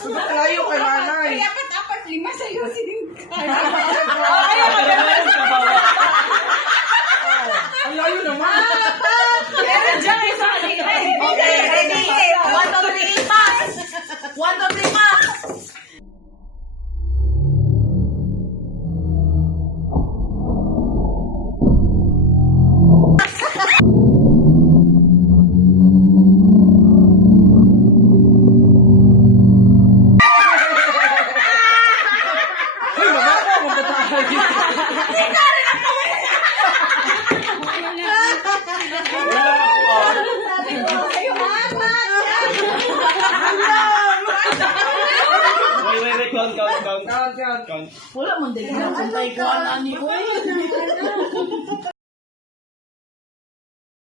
Malayo kay nanay. Ay, apat, lima sa'yo. Ang layo naman. Meron dyan isa kanina. Okay, ready? 1, 2, 3, pass! 1, 2, 3, pass! Ay, baba ko. Mabatahay. Wait, count. Count. Wala mo din. Puntay ko, ani ko.